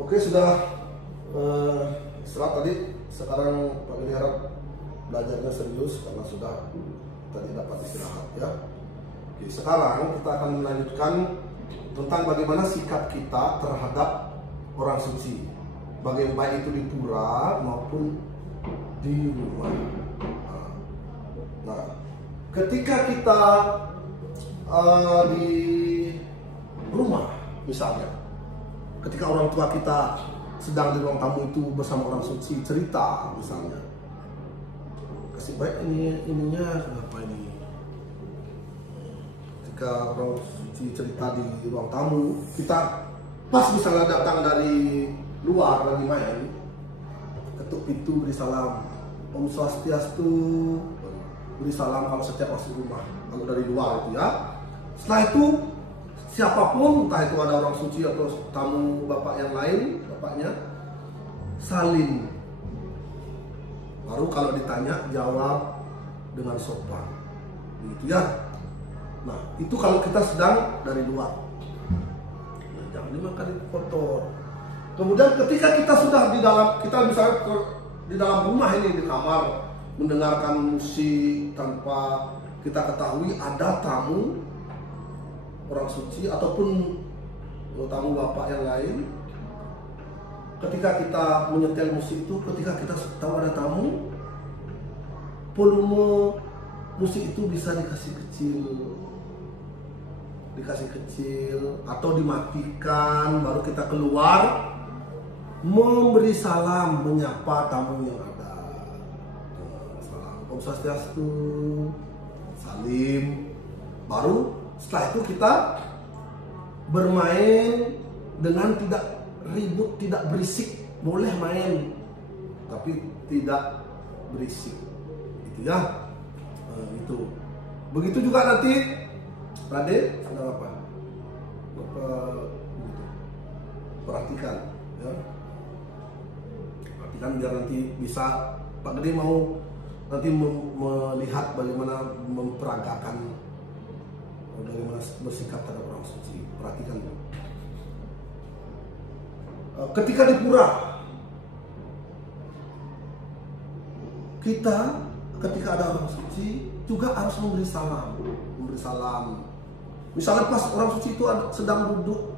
Oke, sudah istirahat tadi. Sekarang Pak Gede harap belajarnya serius karena sudah tadi dapat istirahat ya. Oke, sekarang kita akan melanjutkan tentang bagaimana sikap kita terhadap orang suci, baik itu di pura maupun di rumah. Nah, ketika kita di rumah misalnya, ketika orang tua kita sedang di ruang tamu itu bersama orang suci cerita misalnya, kasih baik ininya kenapa ini, ketika orang suci cerita di ruang tamu, kita pas misalnya datang dari luar lagi main, ketuk pintu beri salam, Om Swastiastu, beri salam kalau setiap masuk rumah, kalau dari luar itu ya. Setelah itu siapapun, entah itu ada orang suci atau tamu bapak yang lain, bapaknya salim. Baru kalau ditanya jawab dengan sopan, begitu ya. Nah itu kalau kita sedang dari luar, nah, jangan dimakan itu kotor. Kemudian ketika kita sudah di dalam, kita misalnya di dalam rumah ini, di kamar, mendengarkan musik tanpa kita ketahui ada tamu orang suci ataupun tamu bapak yang lain. Ketika kita menyetel musik itu, ketika kita tahu ada tamu, volume musik itu bisa dikasih kecil atau dimatikan, baru kita keluar memberi salam, menyapa tamu yang ada. Salam Om Swastiastu, salim. Baru setelah itu kita bermain dengan tidak ribut, tidak berisik. Boleh main, tapi tidak berisik. Itu ya. Itu. Begitu juga nanti, Rade, ada apa? Perhatikan, ya. Perhatikan biar nanti bisa Pak Gede mau nanti melihat bagaimana memperagakan, bagaimana bersikap terhadap orang suci. Perhatikan. Ketika di pura, kita ketika ada orang suci juga harus memberi salam. Misalnya pas orang suci itu sedang duduk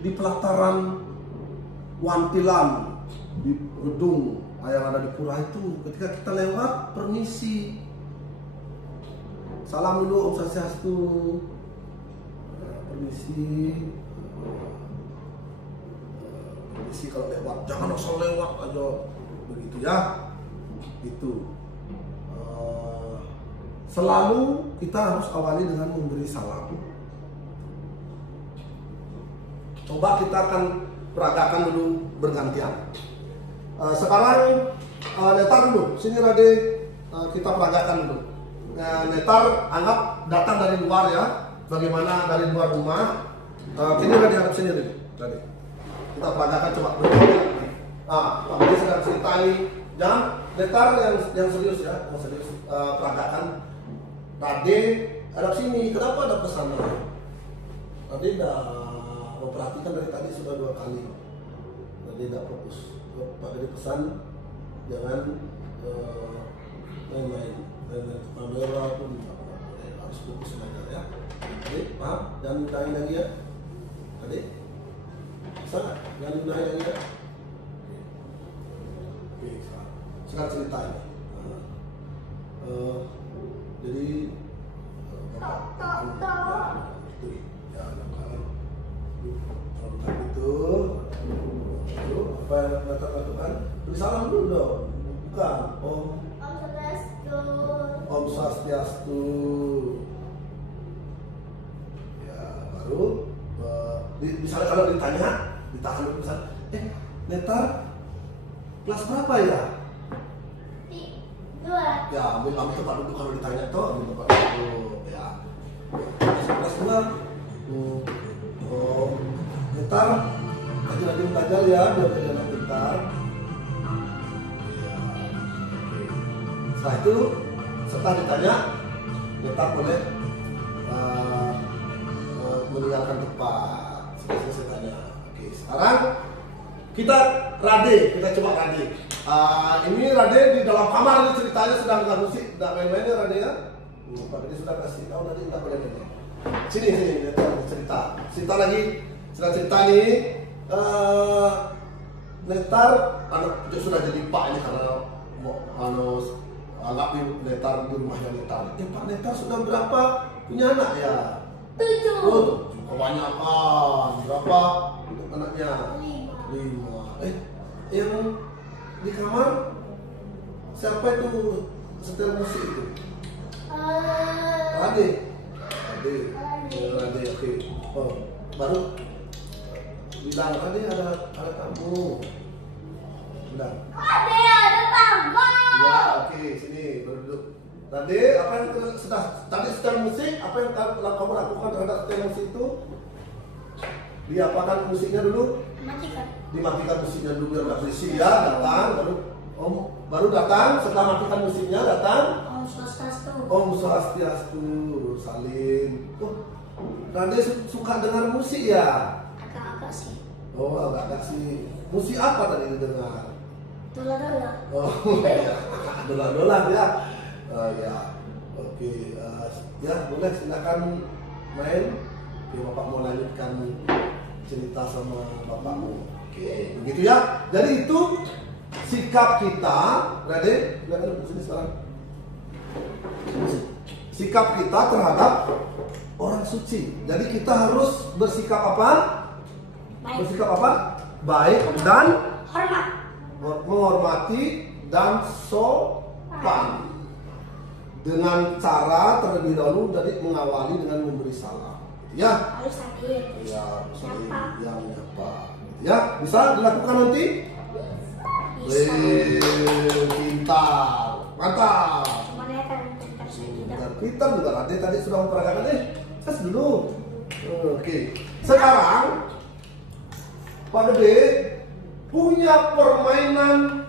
di pelataran wantilan di gedung yang ada di pura itu, ketika kita lewat permisi, salam dulu Om Swastiastu, permisi kalau lewat, jangan asal lewat aja begitu ya. Itu selalu kita harus awali dengan memberi salam. Coba kita akan peragakan dulu bergantian. Sekarang Netar dulu, sini Rade, kita peragakan dulu. Netar anggap datang dari luar ya, bagaimana dari luar rumah. Sini Rade, hadap sini Rade. Kita peragakan coba bergantian. Pak Gede sedang cerita ini, jangan Netar yang serius ya, yang serius peragakan. Rade hadap sini, kenapa ada pesan? Rade udah memperhatikan dari tadi sudah 2 kali. Rade tidak fokus. Pak Gede pesan jangan main-main kamera pun harus fokus belajar ya. Adik, paham? Jangan mintain lagi ya. Adik, bisa nggak? Jangan mintain lagi ya. Oke, sekarang cerita ini. Jadi itu apa yang katakan? Beri salam dulu dong. Bukan Om Swastiastu. Ya, baru misalnya kalau ditanya, ditahan dulu misalnya, Netar kelas berapa ya? 2. Ya, ambil tempat duduk kalau ditanya toh, ambil tempat duduk ya. Kelas 2. Oh, Netar rajin belajar ya, biar kerjaan pintar. Ya. Setelah itu, setelah ditanya, Netar boleh meninggalkan tempat. Selesai tanya. Oke, sekarang Kita kita coba Rade. Ini Rade di dalam kamar ini ceritanya sedang dengar musik, tidak main-mainnya Rade ya. Pak Gede sudah kasih tahu nanti tidak boleh main. Sini cerita lagi, sedang cerita nih. Netar, anak sudah jadi Pak ini karena anggap Netar di rumahnya Netar. Pak Netar sudah berapa punya anak ya? 7. Oh, kebanyakan. Berapa untuk anaknya? 5. Yang di kamar siapa itu setel musik itu? Rade, oke. Oh, baru bilang Rade ada tamu. Bilang. Rade ada tamu. Ya, oke, sini baru duduk. Rade, apa yang sudah tadi setel musik? Apa yang kamu lakukan terhadap setel musik itu? Diapakan musiknya dulu? Dimatikan musiknya dulu biar nggak berisik ya. Datang baru datang setelah matikan musiknya datang. Om Swastiastu, salim. Oh, Rade suka dengar musik ya? Agak-agak sih. Oh, agak-agak sih. Musik apa tadi didengar? Dola-dola. Oh, ya. Dola-dola ya. Oh ya. Oke, ya boleh silakan main. Oke, Bapak mau lanjutkan cerita sama bapakmu. Oke, begitu ya. Jadi itu sikap kita, Rade, silakan di sini sekarang. Sikap kita terhadap orang suci. Jadi kita harus bersikap apa? Baik. Bersikap apa? Baik dan Hormat. menghormati dan sopan. Dengan cara terlebih dahulu dari mengawali dengan memberi salam. Ya. Harus hadir. Ya, saling yang menyapa. Ya, bisa dilakukan nanti? Bisa. Pintar. Mantap. Cuman ya kan pintar saya tidak. Pintar juga Rade tadi sudah memperagakan tes dulu. Oke. Sekarang Pak Gede punya permainan.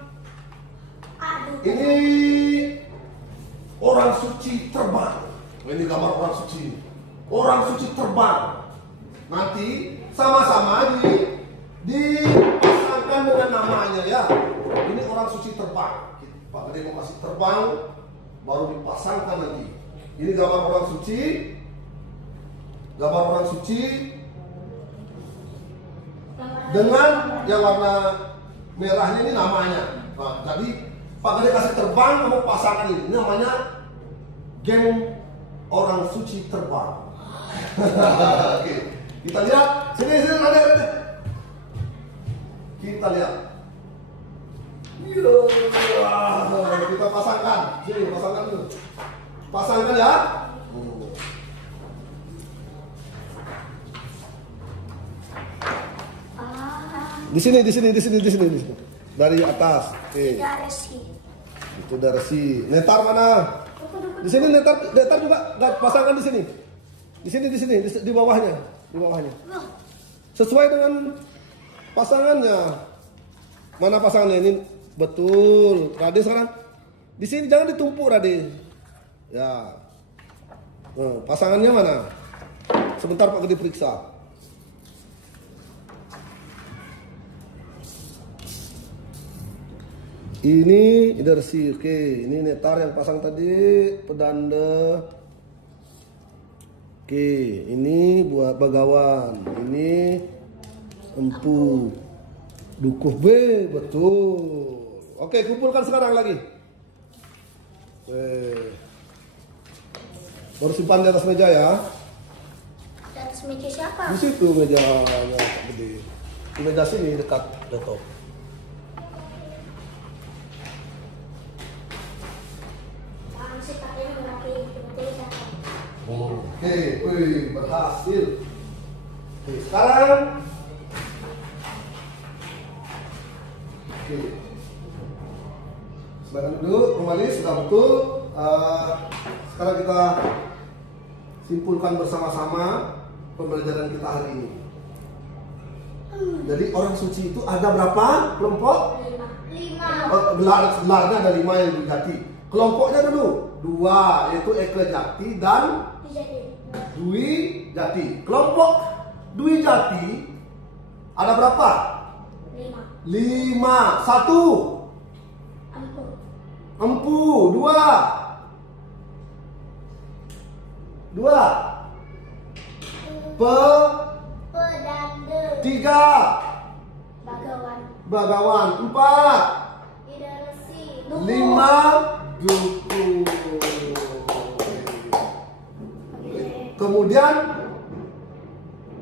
Aduh. Ini orang suci terbang. Ini gambar orang suci. Orang suci terbang. Nanti sama-sama dipasangkan dengan namanya ya. Ini orang suci terbang. Pak Gede mau kasih terbang, baru dipasangkan nanti. Ini gambar orang suci. Gambar orang suci dengan yang warna merahnya ini namanya. Nah, jadi Pak Gede kasih terbang, kamu pasangkan ini. Ini namanya geng orang suci terbang. Oke, kita lihat. Sini ada. Kita lihat. Kita pasangkan. Sini pasangkan dulu. Pasangkan ya. Di sini. Dari atas. Oke. Itu dari si. Netar mana? Di sini netar juga pasangkan di sini. Di bawahnya. Sesuai dengan pasangannya. Mana pasangannya ini? Betul. Rade sekarang di sini jangan ditumpuk Rade. Ya. Pasangannya mana? Sebentar Pak Gede periksa. Ini Idarsi, oke. Ini Netar yang pasang tadi, Pedanda. Oke, ini buat Bagawan. Ini Empu. Dukuh B, betul. Oke, kumpulkan sekarang lagi. Baru simpan di atas meja ya. Di atas meja siapa? Di situ mejanya Pak Gede. Di meja sini dekat laptop. Oke, berhasil. Oke, sekarang sekarang dulu kembali sudah betul. Sekarang kita simpulkan bersama-sama pembelajaran kita hari ini. Jadi orang suci itu ada berapa kelompok? 5. Gelarnya ada 5 yang dijati. Kelompoknya dulu 2, yaitu Eka Jati dan Dwi Jati. Kelompok Dwi Jati ada berapa? 5. 5. 1. Empu. 2. 3. Bagawan. 4. Idaresi. 5. Dukun. Kemudian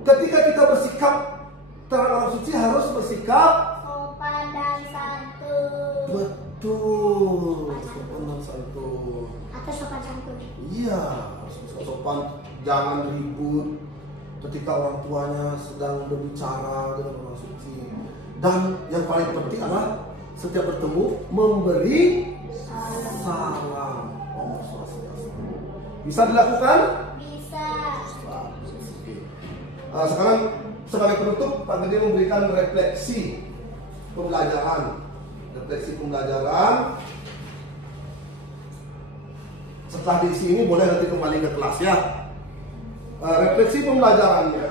ketika kita bersikap terhadap orang suci harus bersikap Sopan dan santun. betul, sopan dan santun. Atau sopan santun. Iya, harus sopan, jangan ribut ketika orang tuanya sedang berbicara dengan orang suci. Dan yang paling penting adalah setiap bertemu memberi salam. Om Swastiastu. Bisa dilakukan? Bisa. Sekarang sebagai penutup Pak Gede memberikan refleksi pembelajaran. Setelah diisi ini boleh nanti kembali ke kelas ya. Refleksi pembelajarannya.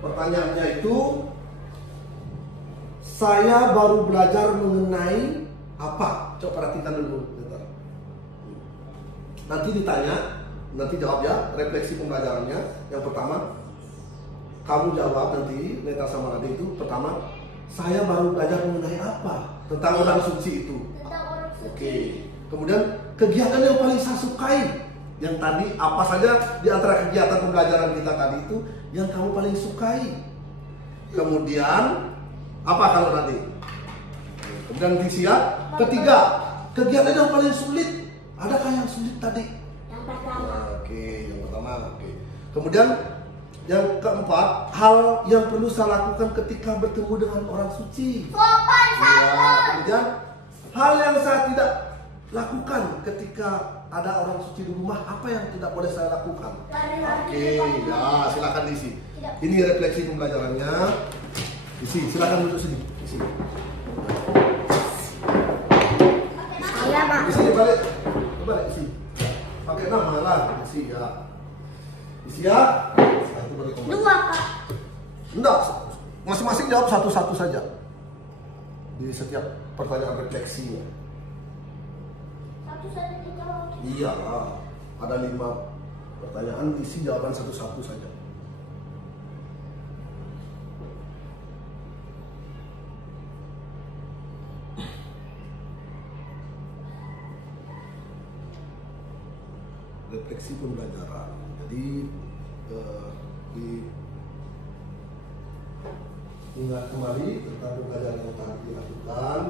Pertanyaannya itu, saya baru belajar mengenai apa? Coba perhatikan dulu. Bentar. Nanti ditanya, nanti jawab ya. Refleksi pembelajarannya. Yang pertama, kamu jawab nanti Neta sama Ade itu. Pertama, saya baru belajar mengenai apa tentang orang suci itu. Tentang orang suci. Oke. Kemudian kegiatan yang paling saya sukai. Yang tadi apa saja di antara kegiatan pembelajaran kita tadi itu yang kamu paling sukai. Kemudian apa kalau tadi? Kemudian Tisia. Ketiga, kegiatan yang paling sulit. Adakah yang sulit tadi? Yang pertama. Oke, yang pertama. Oke. Kemudian yang keempat, hal yang perlu saya lakukan ketika bertemu dengan orang suci. Sopan Ya, santun. kemudian hal yang saya tidak lakukan ketika ada orang suci di rumah, apa yang tidak boleh saya lakukan? Lari-lari Oke, di depan ya rumah. silakan diisi. Tidak. Ini refleksi pembelajarannya. Isi, silakan duduk sini. Isi. Saya Pak. Isi balik, balik isi. Pakai nama lah, isi ya. Isi ya. Nah, itu balik kembali. 2 Pak. Enggak, masing-masing jawab satu-satu saja di setiap pertanyaan refleksinya. Satu saja dijawab. Iya, ada 5 pertanyaan, isi jawaban satu-satu saja. Refleksi pembelajaran. Jadi ingat kembali tentang pembelajaran yang telah dilakukan.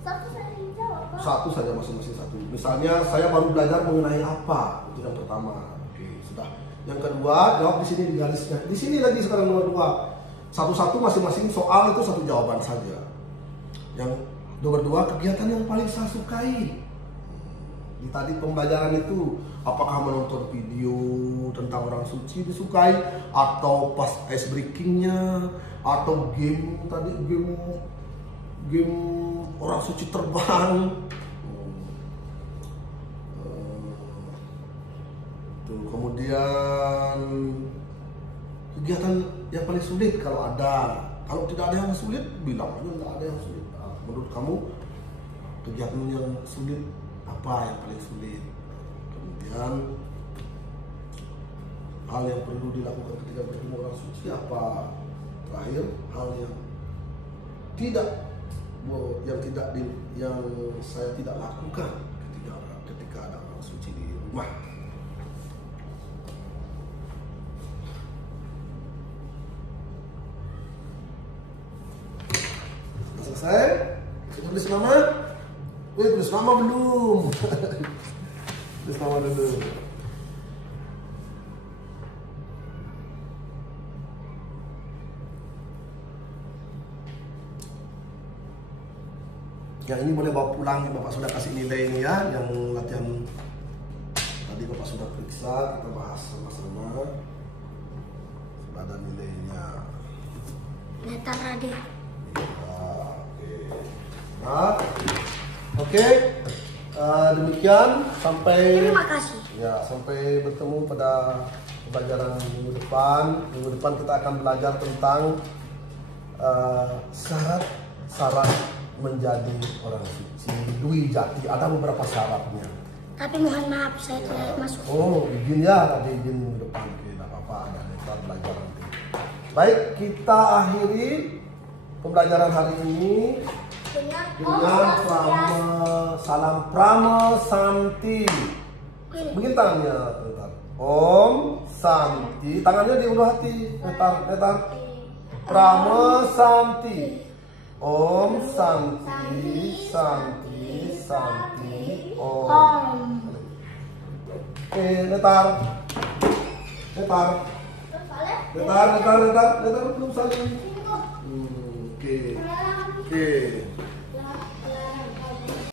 Satu saja dijawab Pak. Satu saja, masing-masing satu. Misalnya saya baru belajar mengenai apa, itu yang pertama. Oke, sudah. Yang kedua, jawab di sini di garisnya. Di sini lagi sekarang nomor 2. Satu-satu masing-masing soal itu satu jawaban saja. Yang nomor 2, kegiatan yang paling saya sukai. Di tadi pembelajaran itu, apakah menonton video tentang orang suci disukai, atau pas ice breakingnya, atau game tadi game orang suci terbang. Tuh, kemudian kegiatan yang paling sulit kalau ada. Kalau tidak ada yang sulit, bilang aja tidak ada yang sulit. Nah, menurut kamu kegiatan yang sulit apa yang paling sulit? Kemudian hal yang perlu dilakukan ketika bertemu orang suci apa? Terakhir, hal yang saya tidak lakukan ketika ada orang suci di rumah. Sudah selesai? Sudah tulis nama? Tulis nama belum? Tulis nama dulu. Yang ini boleh bawa pulang, Bapak sudah kasih nilai ini ya. Yang latihan tadi Bapak sudah periksa, kita bahas sama-sama. Sudah ada nilainya. Neta Ade. Nah, oke. Demikian sampai Terima kasih. ya sampai bertemu pada pembelajaran minggu depan. Minggu depan kita akan belajar tentang syarat menjadi orang suci. Dwi Jati ada beberapa syaratnya. Tapi mohon maaf saya tidak masuk. Oh, izin ya, tadi izin minggu depan. Oke, tidak apa-apa, ada kita belajar nanti. Baik, kita akhiri pembelajaran hari ini dengan salam Prama Santi. Begini tangannya, bentar. Om Santi, tangannya di ulu hati, netar. Prama Santi. Om Santi, Om. Oke, netar belum saling. Oke.